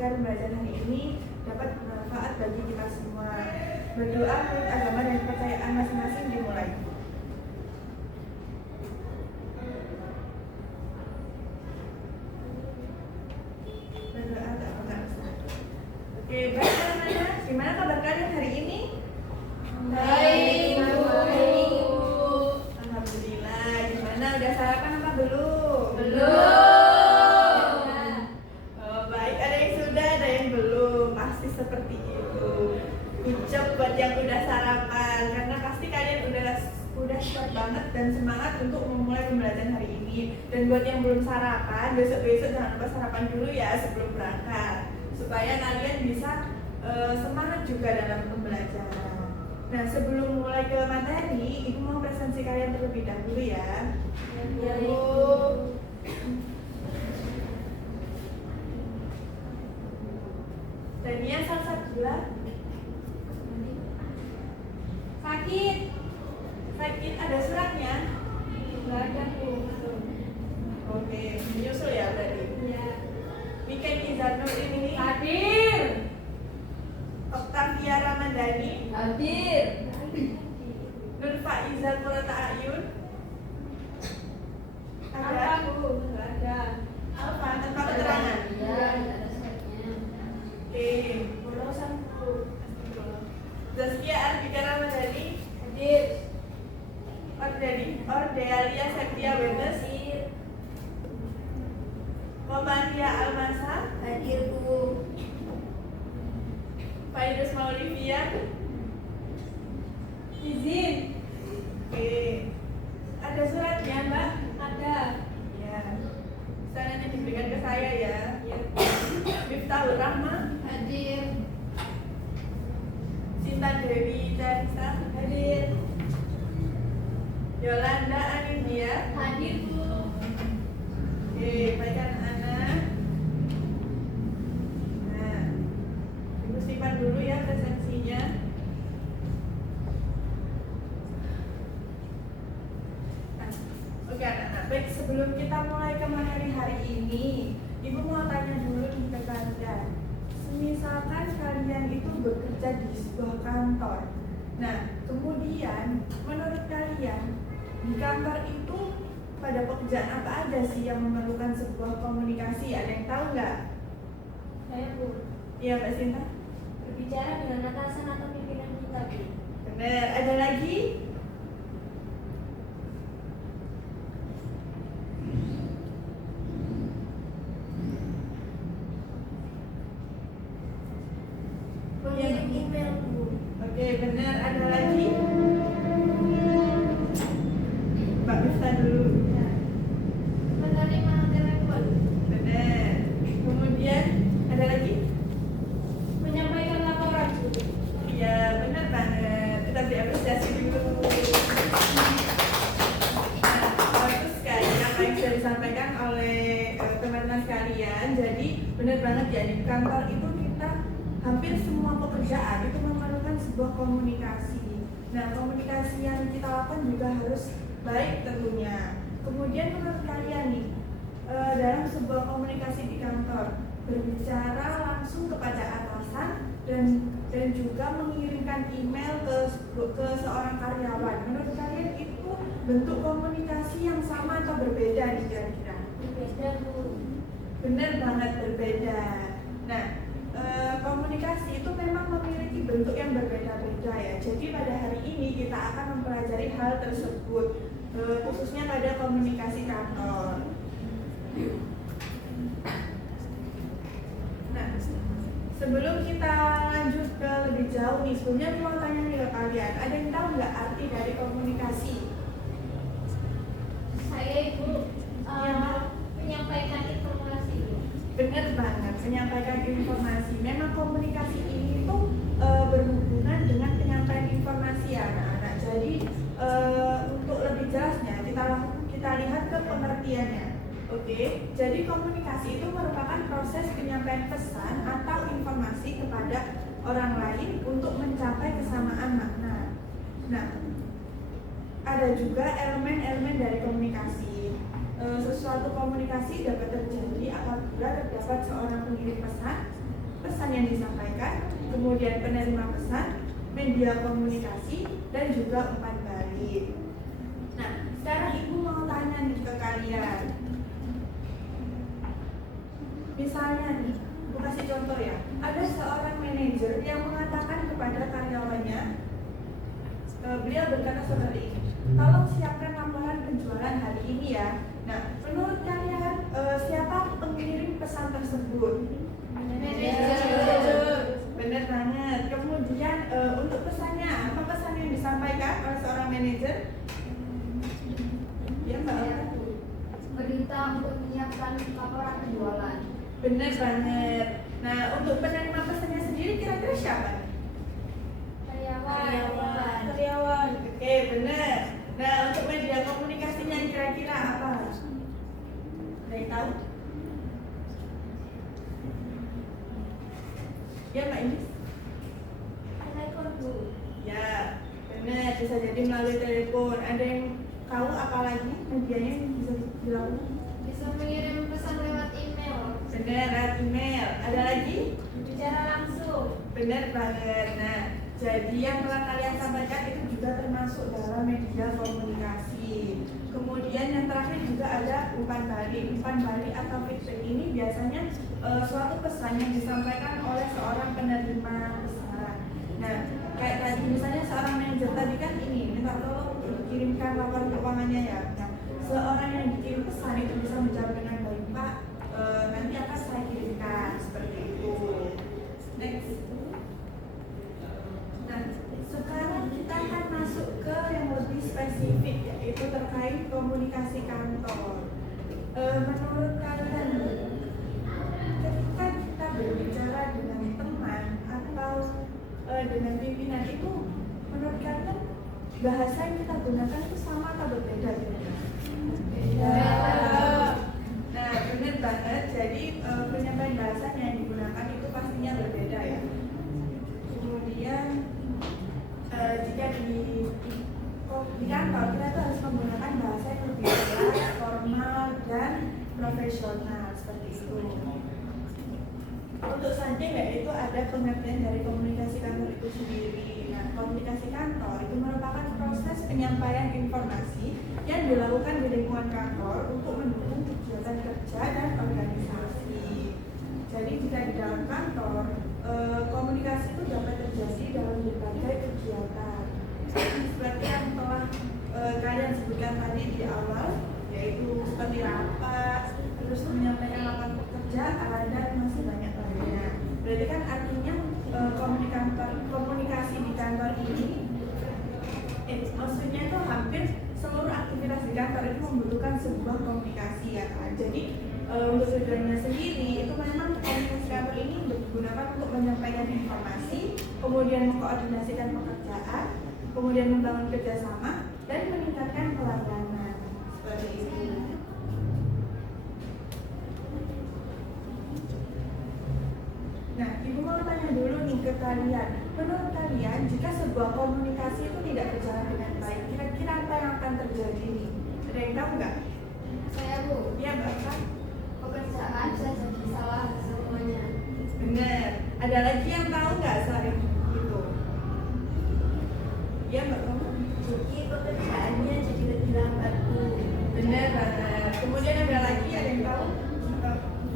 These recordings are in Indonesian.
agar pembelajaran hari ini dapat bermanfaat bagi kita semua. Berdoa menurut agama dan kepercayaan masing-masing dimulai. Berdoa tak pernah. Oke, baik anak-anak, gimana kabar kalian hari ini? Baik, Bu. Alhamdulillah. Gimana, udah sarapan apa belum? Belum. Oh, baik, ada yang sudah, ada yang belum. Pasti seperti itu. Ucap buat yang udah sarapan, karena pasti kalian udah siap banget dan semangat untuk memulai pembelajaran hari ini. Dan buat yang belum sarapan, besok-besok jangan lupa sarapan dulu ya sebelum berangkat, supaya kalian bisa semangat juga dalam pembelajaran. Nah, sebelum mulai ke materi, Ibu mau presentasi kalian terlebih dahulu ya. Ya, Bu. Dania salsa gula. Sakit, ada suratnya? Nggak ada, Bu. Oke, menyusul ya berarti. Iya. Weekend Izanur ini. Hadir. Octavia Ramadhani. Hadir. Nur Faizal Murata Ayun. Apa, Bu? Nggak ada. Apa? Tanpa keterangan. Iya, nggak ada suratnya. Oke, urusan Bu. Zaskia Arvika Ramadhani. Hadir. Ordelia Septia Wenes. Hadir. Komandia Almasa. Hadir, Bu. Faidus Maulivia. Izin. Oke. Ada suratnya, Mbak? Ada. Ya. Pesanannya diberikan ke saya ya. Ya. Miftahul Rahma. Hadir. Sinta Dewi Carisa. Hadir. Yolanda Anindya. Hadir, Bu. Oke, baik anak-anak. Nah, Ibu simpan dulu ya presensinya. Nah, oke anak-anak, baik sebelum kita mulai ke materi hari ini, Ibu mau tanya dulu nih ke kalian. Misalkan kalian itu bekerja di sebuah kantor. Nah, kemudian menurut kalian di kantor itu pada pekerjaan apa aja sih yang memerlukan sebuah komunikasi? Ada yang tahu nggak? Saya, Bu. Iya, Mbak Sinta? Berbicara dengan atasan atau pimpinan kita, Bu. Benar. Ada lagi? Mengirim email, Bu. Oke, benar. Ada lagi? Mbak Miftah dulu. Menerima telepon. Benar. Kemudian ada lagi? Menyampaikan laporan, Bu. Iya, benar banget. Kita beri apresiasi dulu. Nah, bagus sekali apa yang sudah disampaikan oleh teman-teman sekalian. Jadi benar banget ya, di kantor itu kita hampir semua pekerjaan itu memerlukan sebuah komunikasi. Nah, komunikasi yang kita lakukan juga harus baik tentunya. Kemudian menurut kalian nih, dalam sebuah komunikasi di kantor, berbicara langsung kepada atasan dan juga mengirimkan email ke seorang karyawan. Menurut kalian itu bentuk komunikasi yang sama atau berbeda nih kira-kira? Berbeda, Bu. Benar banget berbeda. Nah, komunikasi itu memang memiliki bentuk yang berbeda-beda ya. Jadi pada hari ini kita akan mempelajari hal tersebut, khususnya pada komunikasi kantor. Nah, sebelum kita lanjut ke lebih jauh nih, sebelumnya aku mau tanya nih ke kalian, ada yang tahu nggak arti dari komunikasi? Saya, Ibu, menyampaikan informasi, Bu. Benar banget, menyampaikan informasi. Memang komunikasi ini tuh berhubungan dengan penyampaian informasi ya anak-anak. Jadi untuk lebih jelasnya kita lihat ke pengertiannya. Oke, jadi komunikasi itu merupakan proses penyampaian pesan atau informasi kepada orang lain untuk mencapai kesamaan makna. Nah, ada juga elemen-elemen dari komunikasi. Sesuatu komunikasi dapat terjadi apabila terdapat seorang pengirim pesan yang disampaikan, kemudian penerima pesan, media komunikasi, dan juga umpan balik. Nah, sekarang Ibu mau tanya nih ke kalian. Misalnya nih, Ibu kasih contoh ya, ada seorang manajer yang mengatakan kepada karyawannya, beliau berkata seperti ini, tolong siapkan laporan penjualan hari ini ya. Nah, menurut kalian siapa pengirim pesan tersebut? Manajer. Benar banget. Kemudian untuk pesannya, apa pesan yang disampaikan oleh seorang manajer? Ya, Mbak. Berita untuk menyiapkan laporan penjualan. Benar banget. Nah, untuk penerima pesannya sendiri kira-kira siapa? Karyawan. Oke, benar. Nah, untuk media komunikasinya kira-kira apa? Ada yang tahu? Ya, Mbak Inis? Telepon. Ya, benar. Bisa jadi melalui telepon. Ada yang tahu apa lagi medianya yang bisa dilakukan? Bisa mengirim pesan lewat email. Benar, lewat email. Ada lagi? Bicara langsung. Benar banget. Nah, jadi yang telah kalian sampaikan itu juga termasuk dalam media komunikasi. Kemudian yang terakhir juga ada umpan balik. Umpan balik atau feedback ini biasanya suatu pesan yang disampaikan oleh seorang penerima pesan. Nah, kayak tadi misalnya seorang manajer tadi kan ini minta tolong kirimkan laporan keuangannya ya. Nah, seorang yang dikirim pesan itu bisa menjawab dengan baik, Pak, nanti akan saya kirimkan seperti itu. Next. Nah, sekarang kita akan masuk ke yang lebih spesifik, yaitu terkait komunikasi kantor. Menurut kalian, ketika kita berbicara dengan teman atau dengan pimpinan itu, menurut kalian bahasa yang kita gunakan itu sama atau berbeda? Beda. Nah, benar banget. Jadi penyampaian bahasa yang digunakan itu pastinya berbeda ya. Kemudian jika di kantor kita tuh harus menggunakan bahasa yang lebih jelas, formal dan profesional seperti itu. Untuk samping itu ada pengertian dari komunikasi kantor itu sendiri. Nah, komunikasi kantor itu merupakan proses penyampaian informasi yang dilakukan di lingkungan kantor untuk mendukung kegiatan kerja dan organisasi. Jadi jika di dalam kantor komunikasi itu dapat terjadi dalam berbagai kegiatan seperti yang telah kalian sebutkan tadi di awal, yaitu seperti rapat, terus menyampaikan laporan pekerjaan dan masih banyak lainnya. Berarti kan artinya komunikasi di kantor ini maksudnya itu hampir seluruh aktivitas di kantor itu membutuhkan sebuah komunikasi ya kan. Jadi untuk tujuannya sendiri itu memang komunikasi kantor ini digunakan untuk menyampaikan informasi, kemudian mengkoordinasikan pekerjaan, kemudian membangun kerjasama dan meningkatkan pelayanan seperti itu. Nah, Ibu mau tanya dulu nih ke kalian, menurut kalian jika sebuah komunikasi itu tidak berjalan dengan baik, kira-kira apa yang akan terjadi nih? Ada yang tahu nggak? Saya Bu. Iya, Bapak. Pekerjaan bisa jadi salah semuanya. Benar. Ada lagi yang tahu nggak selain itu? Iya, Mbak kamu? Jadi pekerjaannya jadi lebih lambat Bu. Benar banget. Kemudian ada lagi ada yang tahu?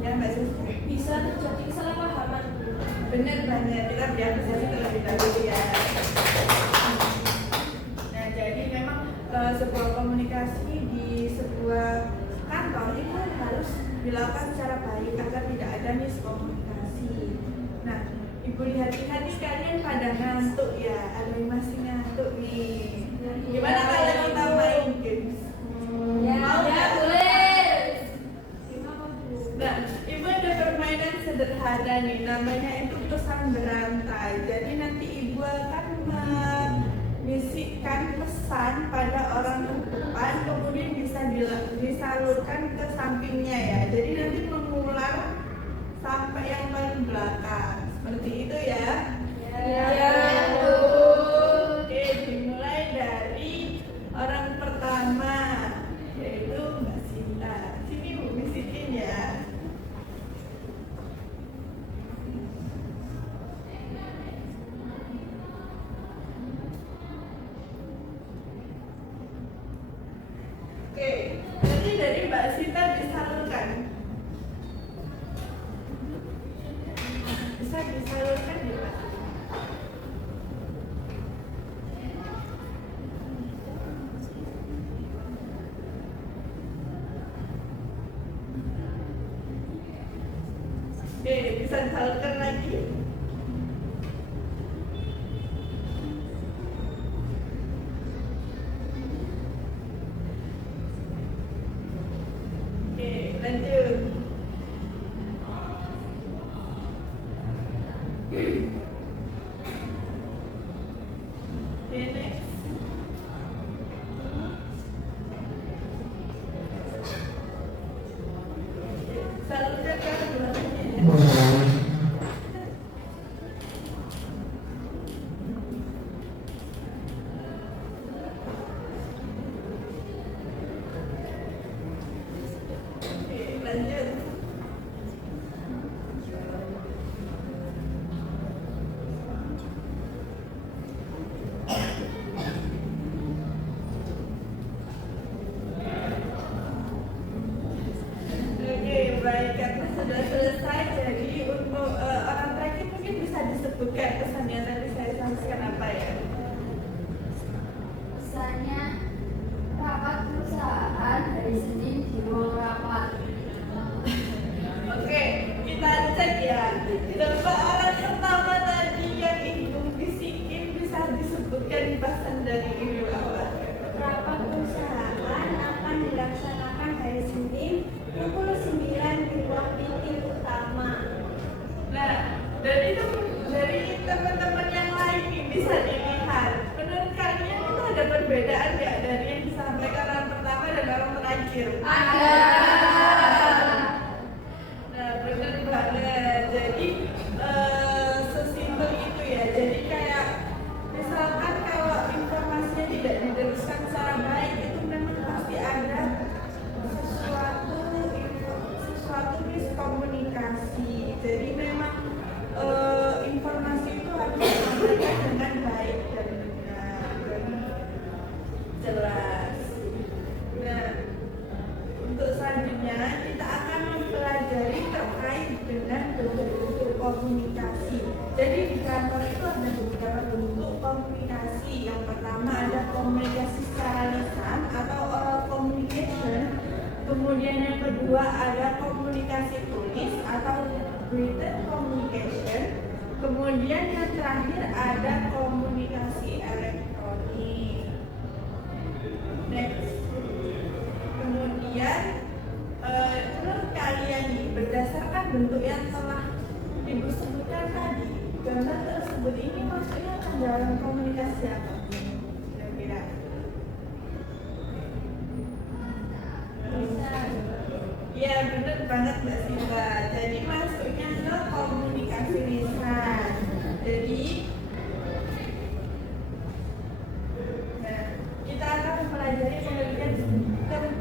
Ya, Mbak Siska. Bisa terjadi kesalahpahaman Bu. Benar banget. Kita berapresiasi terlebih dahulu ya. Nah, jadi memang sebuah komunikasi di sebuah kantor itu harus dilakukan secara baik agar tidak ada miskomunikasi. Nah, Ibu lihat-lihat nih kalian pada ngantuk ya, ada yang masih ngantuk nih. Gimana kalian mau main games? Mau nggak? boleh. Nah, Ibu ada permainan sederhana nih, namanya itu pesan berantai. Jadi nanti Ibu akan membisikkan pesan pada orang depan, kemudian bisa disalurkan ke sampingnya ya. Jadi nanti mengular sampai yang paling belakang. Seperti itu ya. Ya, Bu. Oke, dimulai dari orang pertama, yaitu Mbak Sinta. Sini Bu, bisikin ya. bisa disalurkan di mana? Oke, bisa disalurkan lagi. Oke, lanjut. Oke, next. Salurkan ke keduanya. Oke, lanjut. Oke, baik, karena sudah selesai, jadi untuk orang terakhir mungkin bisa disebutkan pesannya tadi saya sampaikan apa ya? Misalnya rapat perusahaan hari Senin di ruang rapat. Oke, kita cek ya. Tempat orang pertama tadi yang ibu bisikin bisa disebutkan pesan dari ibu apa? Rapat perusahaan akan dilaksanakan hari Senin pukul 9 di ruang meeting utama. Nah, dari teman-teman yang lain nih bisa dilihat. Menurut kalian itu ada perbedaan nggak dari yang disampaikan orang pertama dan orang terakhir? Ada. Nah, benar banget. Jadi sesimpel itu ya. Jadi kayak misalkan kalau informasinya tidak diteruskan secara baik itu memang pasti ada sesuatu miskomunikasi. Jadi memang informasi itu harus disampaikan dengan baik dan benar dan jelas. Nah, untuk selanjutnya kita akan mempelajari terkait dengan bentuk-bentuk komunikasi. Jadi di kantor itu ada beberapa bentuk komunikasi. Yang pertama ada komunikasi secara lisan atau oral communication. Kemudian yang kedua ada komunikasi tulis atau written communication. Kemudian yang terakhir ada komunikasi elektronik. Next. Kemudian menurut kalian nih berdasarkan bentuk yang telah ibu sebutkan tadi, gambar tersebut ini maksudnya akan dalam komunikasi apa? Kira-kira? Iya benar banget Mbak Sinta. Jadi masuknya ke komunikasi lisan. Jadi kita akan mempelajari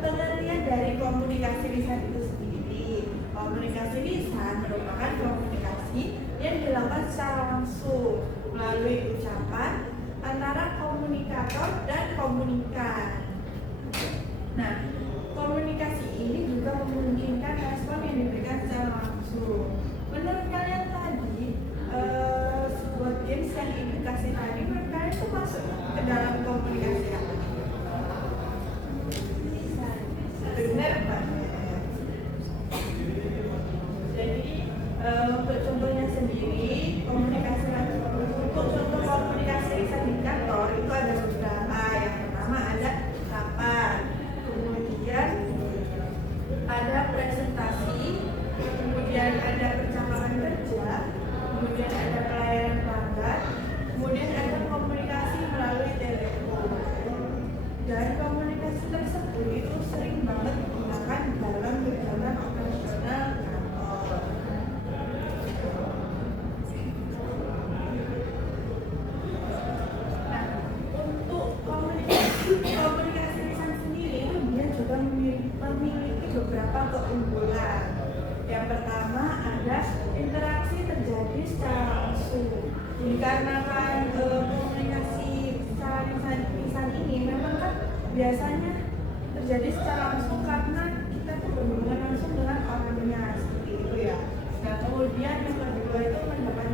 pengertian dari komunikasi lisan itu sendiri. Komunikasi lisan merupakan komunikasi yang dilakukan secara langsung melalui ucapan antara komunikator dan komunikan. Nah, komunikasi ini juga memungkinkan respon yang diberikan secara langsung. Menurut kalian tadi, sebuah games yang ibu kasih tadi, menurut kalian itu masuk ke dalam komunikasi apa? Benar banget. Jadi untuk contohnya sendiri, untuk contoh komunikasi lisan di kantor itu ada beberapa. Yang pertama ada rapat, kemudian ada presentasi, kemudian ada percakapan kerja, kemudian ada pelayanan pelanggan, kemudian ada komunikasi melalui telepon. Dan komunikasi tersebut itu sering banget digunakan dalam kegiatan operasional kantor. Nah, untuk komunikasi lisan sendiri itu dia juga memiliki beberapa keunggulan. Yang pertama ada interaksi terjadi secara langsung. Dikarenakan komunikasi secara lisan ini memang kan biasanya terjadi secara langsung karena kita berhubungan langsung dengan orangnya seperti itu ya. Nah kemudian yang kedua itu mendapat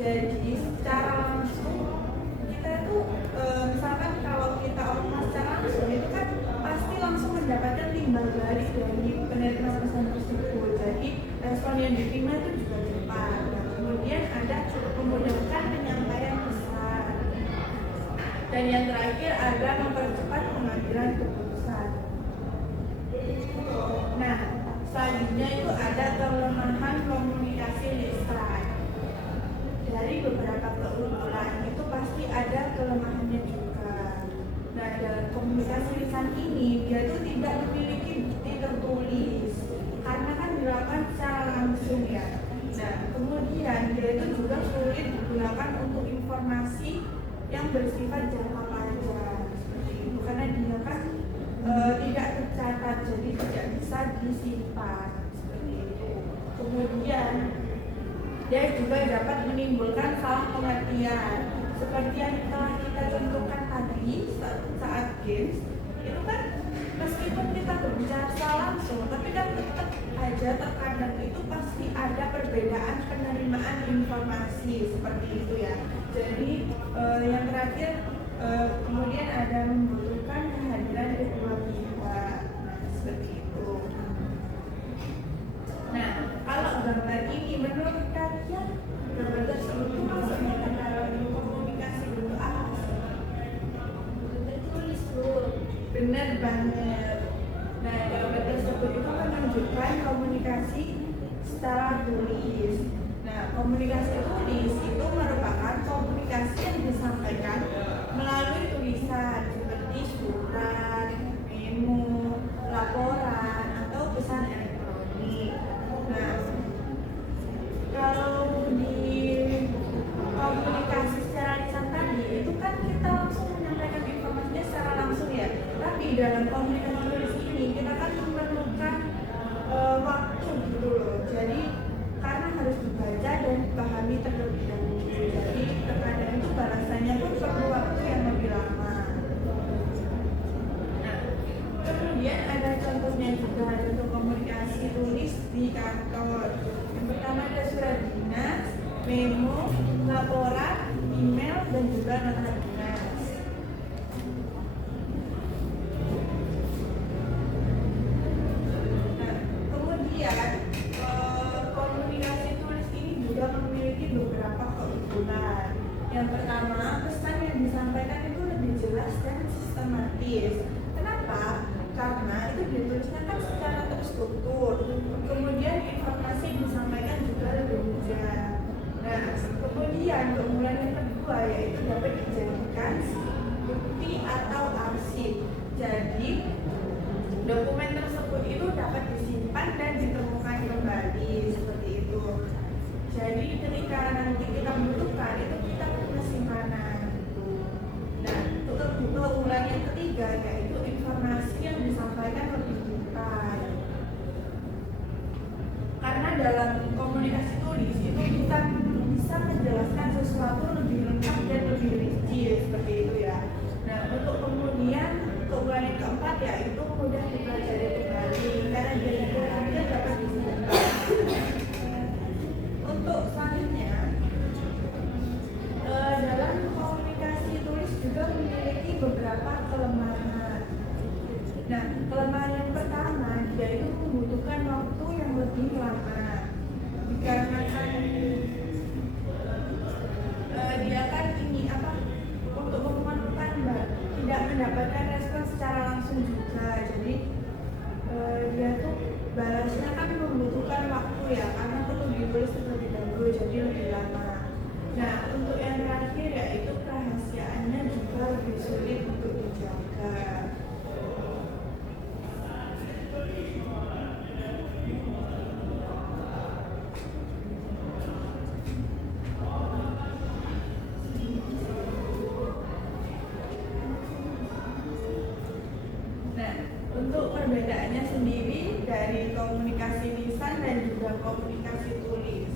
Jadi secara langsung kita itu misalkan kalau kita omongan secara langsung itu kan pasti langsung mendapatkan timbal balik dari penerima pesan tersebut. Jadi respon yang diterima itu juga cepat. Nah, kemudian ada memudahkan penyampaian pesan. Dan yang terakhir ada mempercepat pengambilan keputusan. Nah, selanjutnya itu ada kelemahan komunikasi lisan. Dari beberapa keunggulan itu pasti ada kelemahannya juga. Nah, dalam komunikasi lisan ini dia tuh tidak memiliki bukti tertulis karena kan dilakukan secara langsung ya. Nah, kemudian dia itu juga sulit digunakan untuk informasi yang bersifat jangka panjang seperti itu karena dia kan tidak tercatat, jadi tidak bisa disimpan seperti itu. Kemudian dia juga dapat menimbulkan salah pengertian seperti yang telah kita contohkan tadi saat games itu kan meskipun kita berbicara secara langsung tapi kan tetap aja terkadang itu pasti ada perbedaan penerimaan informasi seperti itu ya. Jadi yang terakhir kemudian ada membutuhkan kehadiran kedua pihak seperti itu. Nah, kalau gambar ini menurut kalian gambar tersebut itu masuknya ke dalam komunikasi bentuk apa sih? Tertulis tuh. Benar banget. Nah, gambar tersebut itu menunjukkan komunikasi secara tulis. Nah, komunikasi tulis itu merupakan komunikasi yang disampaikan melalui tulisan seperti surat, memo, laporan, atau pesan elektronik. Nah, kalau di komunikasi secara lisan tadi itu kan kita langsung menyampaikan informasinya secara langsung ya. Tapi dalam komunikasi tulis ini kita kan memerlukan waktu gitu loh. Jadi karena harus dibaca dan dipahami terlebih dahulu. Jadi terkadang itu balasannya pun perlu waktu yang lebih lama. Nah, kemudian ada contohnya juga contoh komunikasi tulis di kantor. Yang pertama ada surat dinas, memo, laporan, email, dan juga nota dinas. Nah, kemudian komunikasi tulis ini juga memiliki beberapa keunggulan. Yang pertama, pesan yang disampaikan itu lebih jelas dan sistematis. Kenapa? Karena itu dituliskan kan secara terstruktur. Kemudian informasi yang disampaikan juga lebih mudah. Nah, kemudian keunggulan yang kedua yaitu dapat dijadikan bukti atau arsip. Jadi dokumen tersebut itu dapat disimpan dan ditemukan kembali seperti itu. Jadi ketika nanti kita butuhkan itu kita punya simpanan gitu. Nah, untuk keunggulan yang ketiga yaitu informasi yang disampaikan lebih detail. Karena dalam komunikasi tulis itu kita bisa menjelaskan sesuatu lebih lengkap dan lebih rinci seperti itu ya. Nah, untuk kemudian keunggulan yang keempat yaitu mudah dipelajari kembali karena dia dapat disimpan. Untuk selanjutnya dalam komunikasi tulis juga memiliki beberapa kelemahan. Nah, kelemahan yang pertama yaitu membutuhkan waktu yang lebih lama dikarenakan dia kan ini apa untuk menemukan tidak mendapatkan respon secara langsung juga. Jadi dia tuh balasnya kan membutuhkan waktu ya karena perlu ditulis terlebih dahulu jadi lebih lama. Nah, untuk yang terakhir yaitu kerahasiaannya juga lebih sulit untuk dijaga. Nah, untuk perbedaannya sendiri dari komunikasi lisan dan juga komunikasi tulis.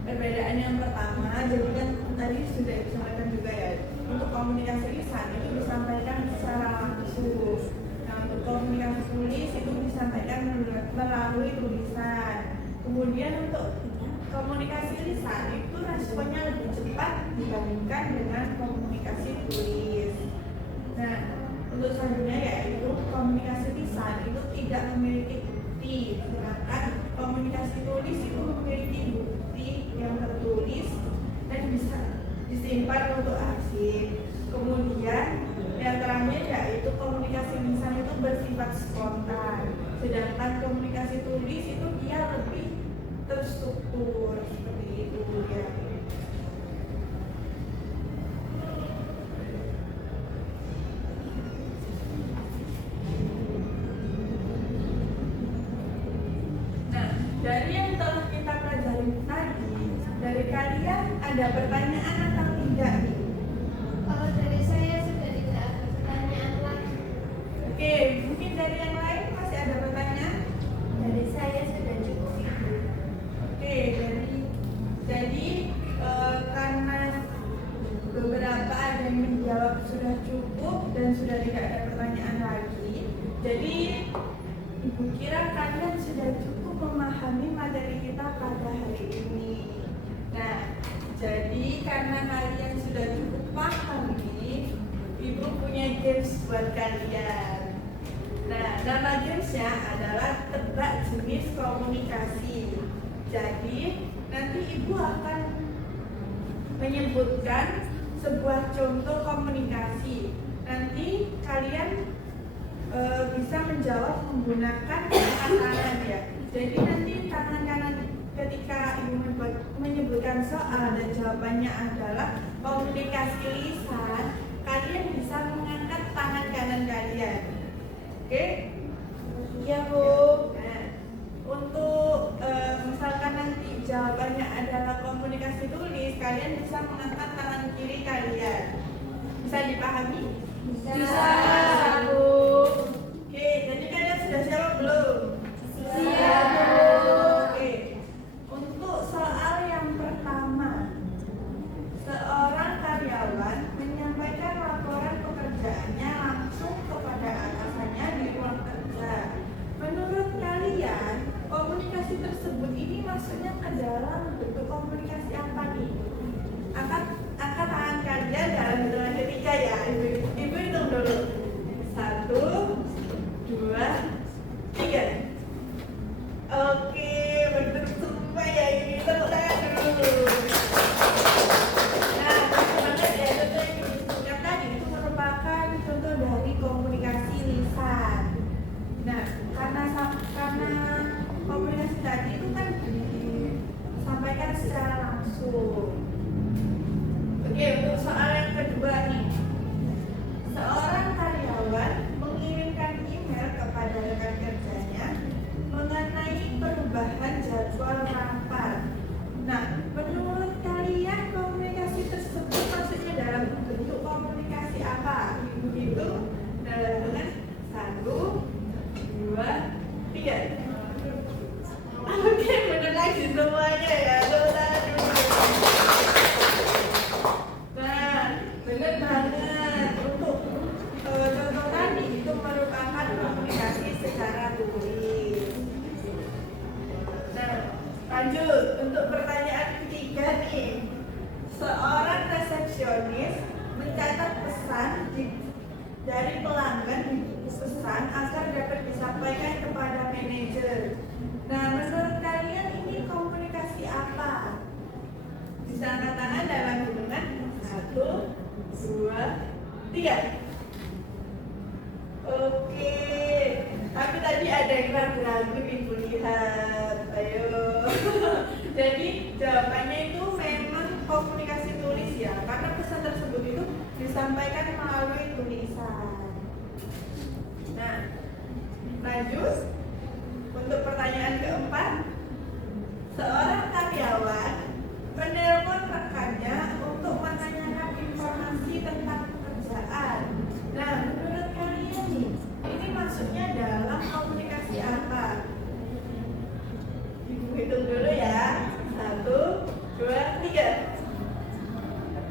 Perbedaan yang pertama, jadi kan tadi sudah disampaikan juga ya, untuk komunikasi lisan itu disampaikan secara langsung. Nah, untuk komunikasi tulis itu disampaikan melalui tulisan. Kemudian untuk komunikasi lisan itu responnya lebih cepat dibandingkan dengan komunikasi tulis. Nah, untuk selanjutnya yaitu komunikasi lisan itu tidak memiliki bukti, sedangkan komunikasi tulis itu memiliki bukti yang tertulis dan bisa disimpan untuk arsip. Kemudian yang terakhir yaitu komunikasi lisan itu bersifat spontan, sedangkan komunikasi tulis itu dia lebih terstruktur seperti itu ya. Nah, dari yang telah kita pelajari tadi, dari kalian ada pertanyaan atau tidak nih? Kalau dari saya sudah tidak ada pertanyaan lagi. Oke, mungkin dari yang lain masih ada pertanyaan? Dari saya sudah cukup Ibu. Oke, jadi karena beberapa ada yang menjawab sudah cukup dan sudah tidak ada pertanyaan lagi, jadi Ibu kira kalian sudah cukup memahami materi kita pada hari ini. Nah, jadi karena kalian sudah cukup paham ini, Ibu punya games buat kalian. Nah, nama gamesnya adalah tebak jenis komunikasi. Jadi, nanti Ibu akan menyebutkan sebuah contoh komunikasi. Nanti kalian bisa menjawab menggunakan tangan kanan ya. Jadi nanti tangan kanan ketika Ibu menyebutkan soal dan jawabannya adalah komunikasi lisan, kalian bisa mengangkat tangan kanan kalian. Oke? Iya Bu. Nah, untuk misalkan nanti jawabannya adalah komunikasi tulis, kalian bisa mengangkat tangan kiri kalian. Bisa dipahami? Bisa Bu. Oke, jadi kalian sudah siap belum? Siap Bu. Oke. Untuk soal yang pertama, seorang karyawan menyampaikan laporan pekerjaannya langsung kepada atasannya di ruang kerja. Menurut kalian, komunikasi tersebut ini maksudnya ke dalam bentuk komunikasi apa nih? Angkat tangan kalian dalam hitungan ketiga ya. Ibu hitung dulu. 1, 2, 3. Oke, betul semua ya ini. Tepuk tangan dulu. Nah, banget ya, contoh yang disebutkan tadi itu merupakan contoh dari komunikasi lisan. Nah, karena komunikasi tadi itu kan disampaikan secara langsung. Oke, untuk soal yang kedua nih, seorang karyawan mengirimkan email kepada rekan kerjanya mengenai perubahan jadwal rapat. Nah, menurut kalian komunikasi tersebut maksudnya dalam bentuk komunikasi apa? Ibu hitung dalam dengan 1, 2, 3. Oke, benar lagi semuanya ya. Nah, benar banget. Untuk contoh tadi itu merupakan komunikasi secara tulis. Nah, lanjut untuk pertanyaan ketiga nih. Seorang resepsionis mencatat pesan dari pelanggan di buku pesan agar dapat disampaikan kepada manajer. Nah, menurut kalian ini komunikasi apa? Bisa angkat tangan dalam hitungan 1, 2, 3. Oke, tapi tadi ada yang ragu-ragu Ibu lihat. Ayo. Jadi jawabannya itu memang komunikasi tulis ya, karena pesan tersebut itu disampaikan melalui tulisan. Nah, lanjut untuk pertanyaan keempat. Seorang karyawan menelpon rekannya untuk menanyakan informasi tentang pekerjaan. Nah, menurut kalian nih, ini maksudnya dalam komunikasi apa? Ibu hitung dulu ya. 1, 2, 3.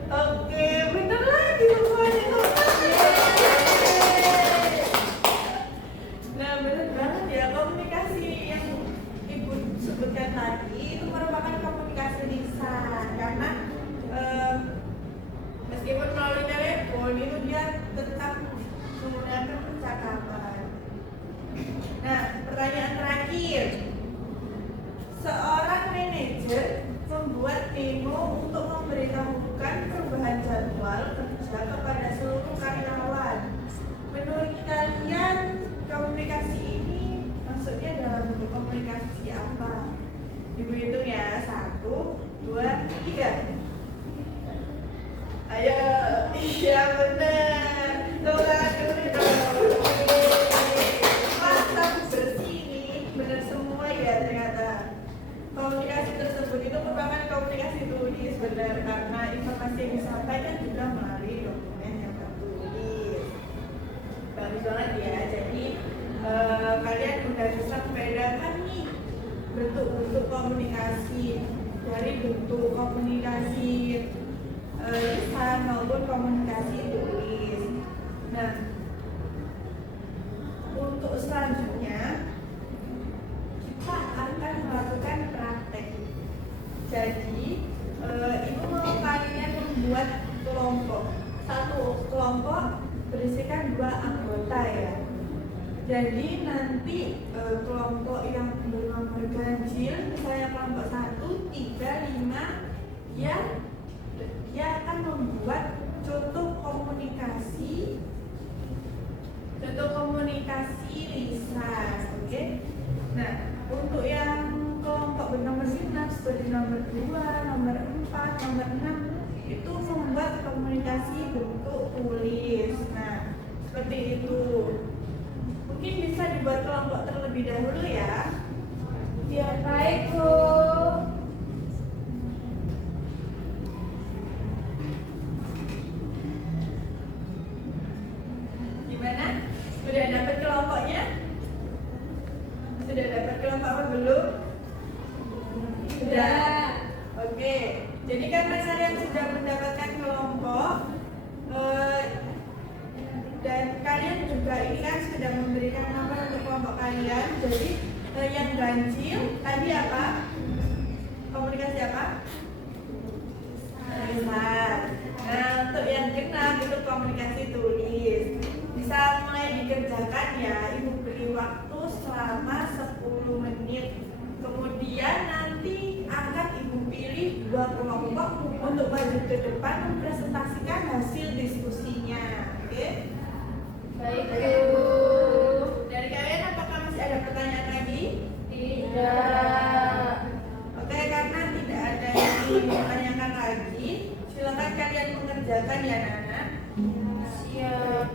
Oke, bener lagi semuanya. Nah, bener banget ya, komunikasi yang Ibu sebutkan tadi itu 2, 3. Ayo, iya benar. Doa dulu dong. Mantap, bersih nih. Benar semua ya ternyata. Komunikasi tersebut itu merupakan komunikasi tulis, benar, karena informasi yang disampaikan juga melalui dokumen yang tertulis. Bagus banget ya. Jadi kalian udah bisa membedakan nih bentuk-bentuk komunikasi dari bentuk komunikasi lisan maupun komunikasi tulis. Nah, untuk selanjutnya kita akan melakukan praktek. Jadi ibu mau kalian membuat kelompok. Satu kelompok berisikan 2 anggota ya. Jadi nanti kelompok yang bernomor ganjil, misalnya kelompok 1, 3, 5, dia akan membuat contoh komunikasi lisan, oke? Nah, untuk yang kelompok bernomor 6 seperti nomor 2, nomor 4, nomor 6 itu membuat komunikasi bentuk tulis. Nah, seperti itu. Mungkin bisa dibuat kelompok terlebih dahulu ya. Ya baik Bu. Gimana? Sudah dapat kelompoknya? Sudah dapat kelompok apa belum? Sudah. Oke. Jadi karena kalian sudah mendapatkan kelompok dan kalian juga ini kan sudah memberikan nomor untuk kelompok kalian. Jadi yang ganjil tadi apa? Komunikasi apa? Lisan. Nah, untuk yang genap itu komunikasi tulis. Bisa mulai dikerjakan ya. Ibu beri waktu selama 10 menit. Kemudian nanti akan ibu pilih 2 kelompok untuk maju ke depan mempresentasikan hasil diskusinya. Oke? Baik Bu. Dari kalian apakah masih ada pertanyaan lagi? Tidak. Oke, karena tidak ada yang ingin ditanyakan lagi, silakan kalian mengerjakan ya Nana. Siap.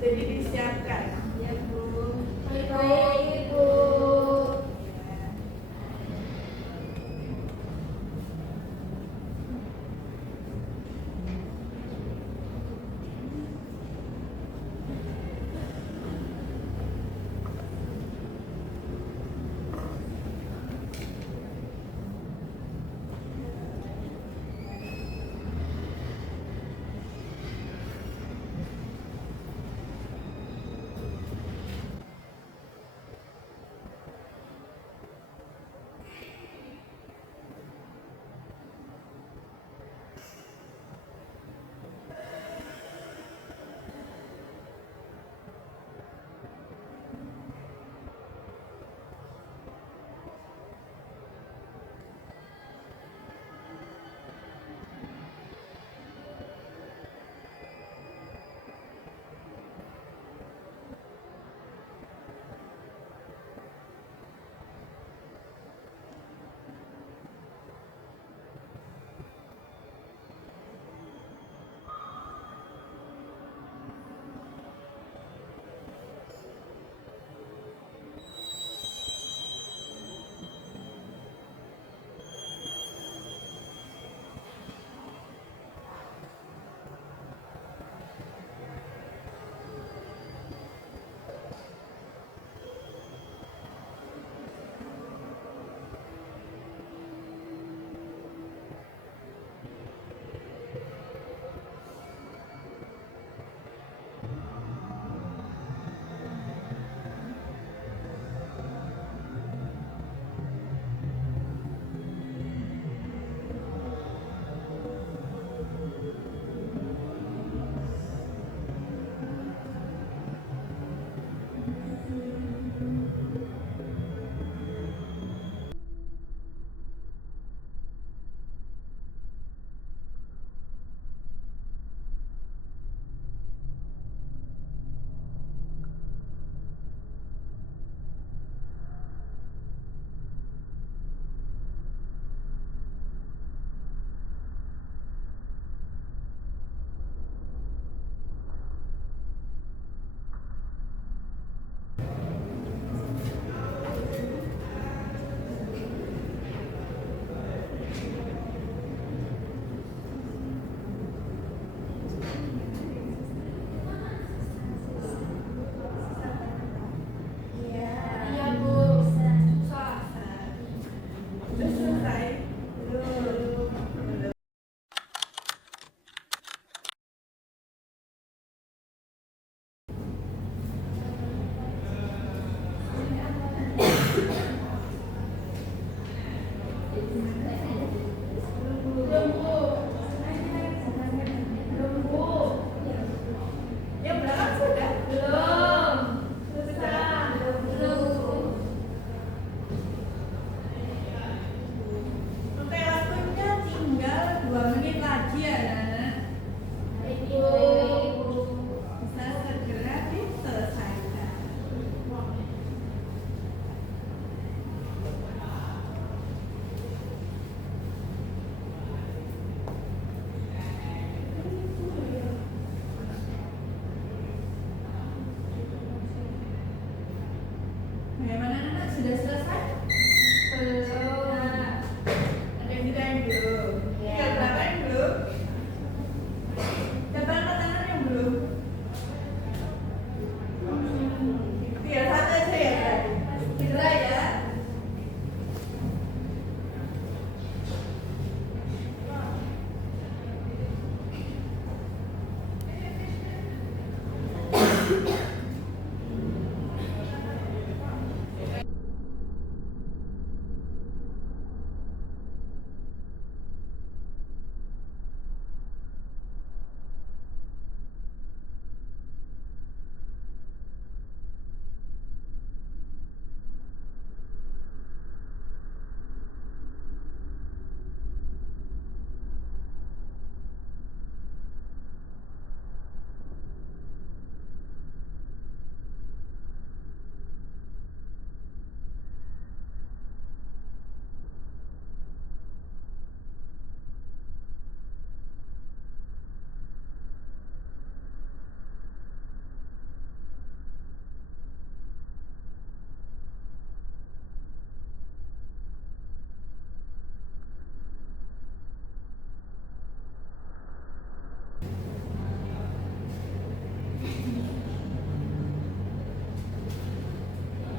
Jadi disiapkan. Ya Bu. Baik, Bu. sudah selesai? Belum. Ada yang kita yang belum? Ya. Tinggal berapa yang belum? Coba angkat tangan yang belum. Tinggal satu aja ya, berarti. Bisa ya.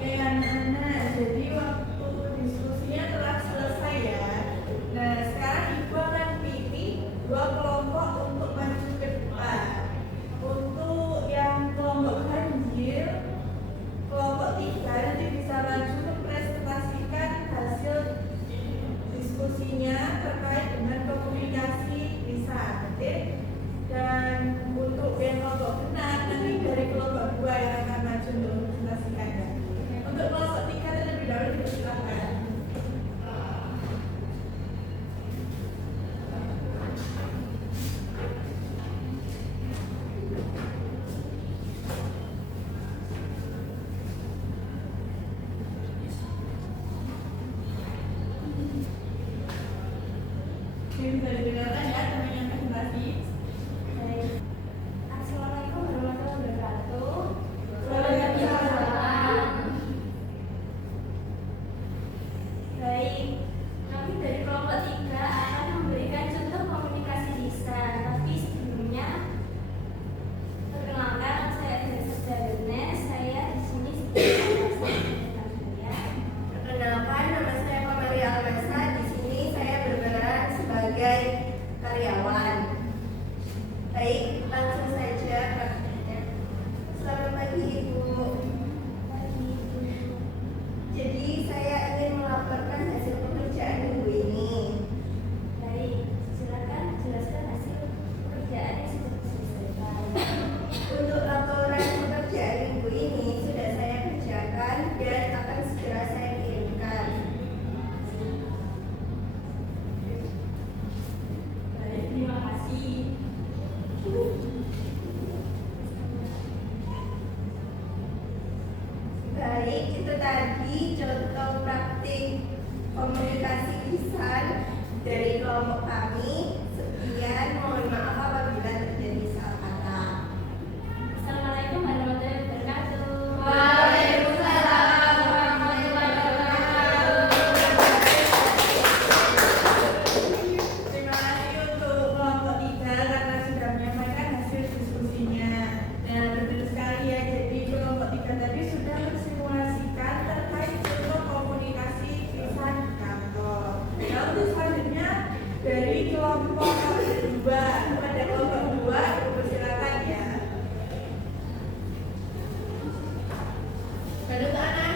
Oke anak-anak, jadi waktu diskusinya telah selesai ya. Nah sekarang ibu akan pilih dua kelompok untuk maju ke depan. Untuk yang kelompok ganjil, kelompok 3 nanti bisa maju mempresentasikan hasil diskusinya terkait dengan komunikasi lisan. Oke? Dan untuk yang kelompok genap nanti dari kelompok 2 yang akan maju untuk mempresentasikannya. Untuk kelompok 3 terlebih dahulu dipersilakan. Ini bisa didengarkan ya teman yang presentasi. Baik. Assalamualaikum warahmatullahi wabarakatuh. Waalaikumsalam. Baik, kami dari kelompok 3 akan memberikan contoh komunikasi lisan. Tapi sebelumnya, perkenalkan saya Elisa Darune. Saya di sini Perkenalkan, nama saya Pameli Almesa. Di sini saya berperan sebagai karyawan. Baik, langsung saja prakteknya. Selamat pagi Ibu. Jadi saya ingin melaporkan hasil pekerjaan Ibu ini. Baik, silakan jelaskan hasil pekerjaan yang sudah diselesaikan. Untuk laporan pekerjaan Ibu ini sudah saya kerjakan dan akan segera saya kirimkan. Baik, terima kasih. Baik, itu tadi contoh praktik komunikasi lisan dari kelompok kami. Sekian, mohon maaf apabila terjadi salah kata. Assalamualaikum warahmatullahi wabarakatuh. Waalaikumsalam warahmatullahi wabarakatuh. Terima kasih untuk kelompok 3 karena sudah menyampaikan hasil diskusinya. Nah, betul sekali ya. Jadi kelompok 3 tadi sudah mensimulasikan terkait contoh komunikasi lisan di kantor. Nah, untuk selanjutnya dari kelompok 2 pada kelompok 2 persilakan ya. Pada anak